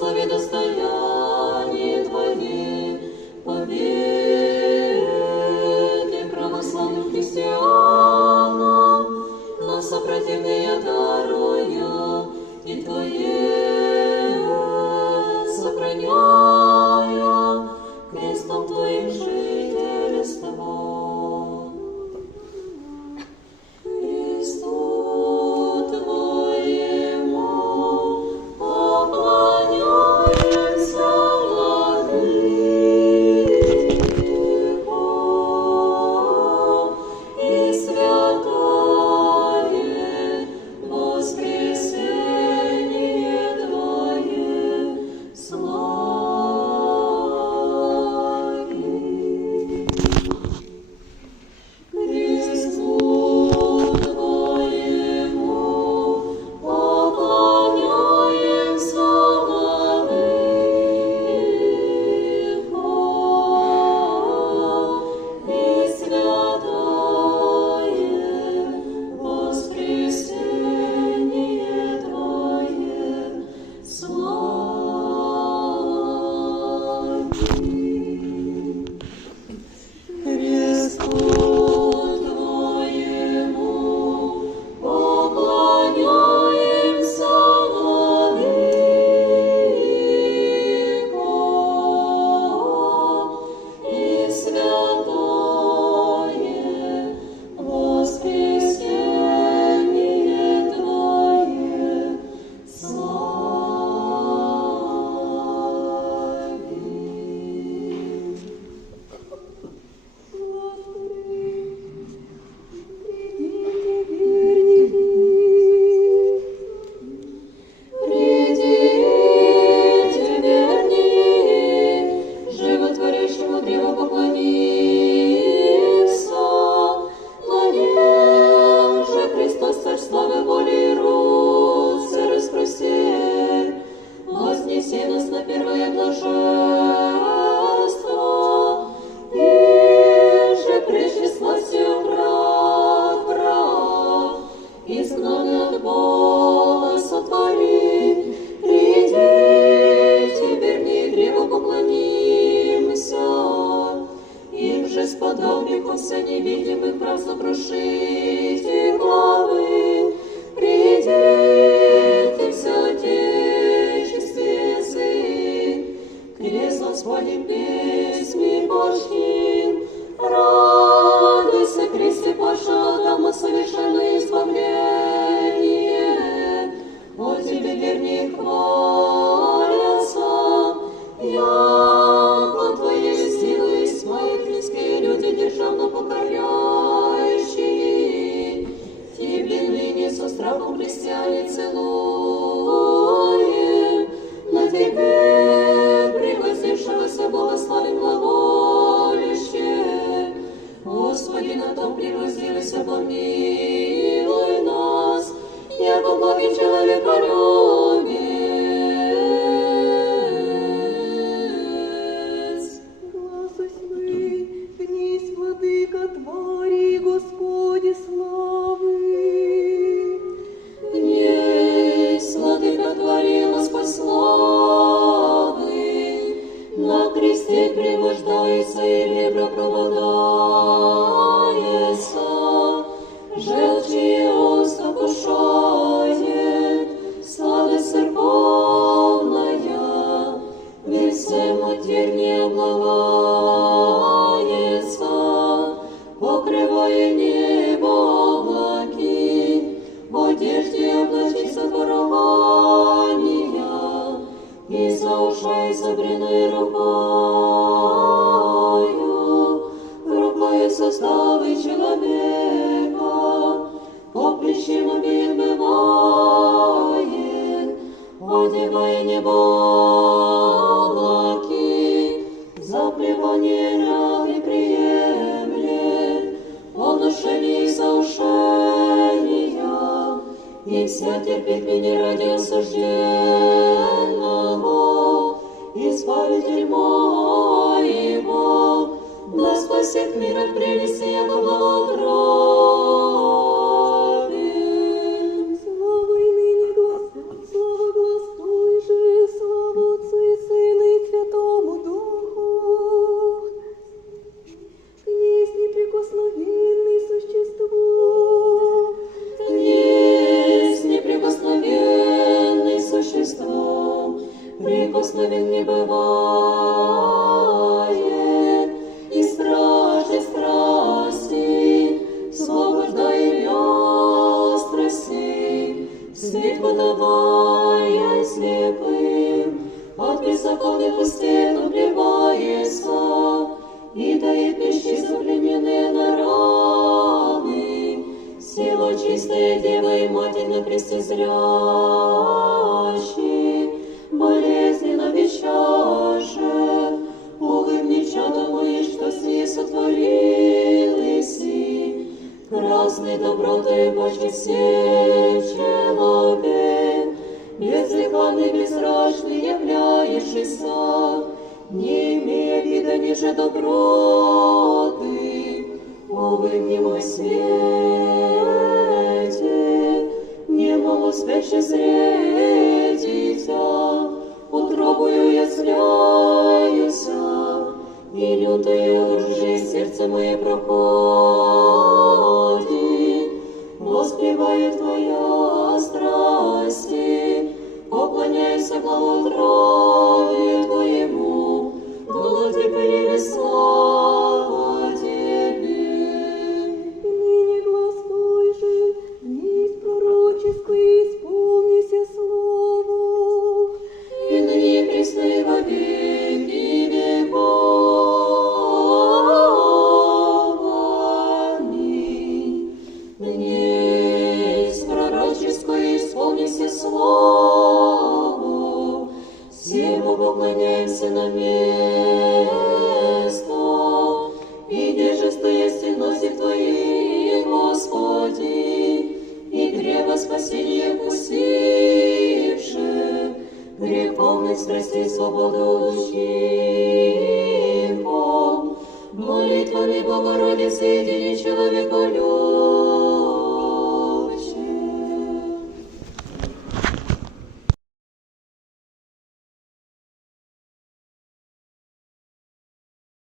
благослови достояние Твои, победы православных христианам, но сопротивление даруя и Твое сохраняя, крестом Твоим жительство. Христу Твоему поклоняемся, Владыко, и святое воскресение Твое славим. Христу Твоему поклоняемся, Владыко, и святое воскресение Твое славим. Христу Твоему поклоняемся, Владыко, и святое воскресение Твое славим. Придите, верни, животворящему древу поклонимся, на нем же Христос, Царь славы, воли и руцы распростер, вознеси нас на первое блаженство, и же прежде сластью прах, изгнанный от Бога сотвори. Придите, верни, древу поклонимся, им же сподобником вся невидимых прав сокрушите главы. Придите, вся отечественцы, крест Господень песни Божьим, радуйся, кресте Паша, Адама, совершенное избавление. О Тебе, верни, хвалятся, яко Твоей силой своих людские люди державно покоряющие. Тебе ныне со страхом христиане целуем, на Тебе пригвоздившегося Бога славим глаголище. Господи, на том пригвоздившегося помилуй нас, яко благий человеколюбец. Благослови, вниз, Владыка, твори, Господи, славы. Вниз, Владыка, твори, Господь, славы, на кресте пригвождается и ребра проводается, желчи уста кушает, сладость церковная, ведь всем матерь не облагается, покрывая небо облаки, в одежде облачится дарования, и за ушей забряной рукою составы человека, поприщем обеим бывает, одевая небо облаки, заплевание ряд и приемлет, поношение и заушения, и вся терпит меня ради осужденного, Избавитель мой и Бог, да спасет мир от прелести, яко благоутробен. Слава и ныне, Господь, слава глаз Твой же, слава світло давай сліпим, от беззаконних устин обливається, і дає пищи заплеменные на раны. Сила чистая Дева и Матерь на кресте зрящий, болезненно вещаше, улыбни чадо мои, что с ней сотворились, красной добротой почти все человек, бездыханный, безрачный являешься, не имея вида ниже доброты, улыбни мой свете, не могу спяще средиться, утробую я зляюся, и лютою жизнь сердце мое проходит, воспеваю Твоя страсти, поклоняюсь главоутробию Твоему, владыка слава Тебе. Ныне глаз Твой же, весть пророческой исполнися слово. И ныне пресно и во веки веков. Аминь. Ныне с пророческой исполнися слово, всему поклоняемся на место, и где стоя стеносик Твоих, Господи, и древо спасения вкусивши, греховных страстей свободу учим, молитвами Богородицы, едини человеколюбия,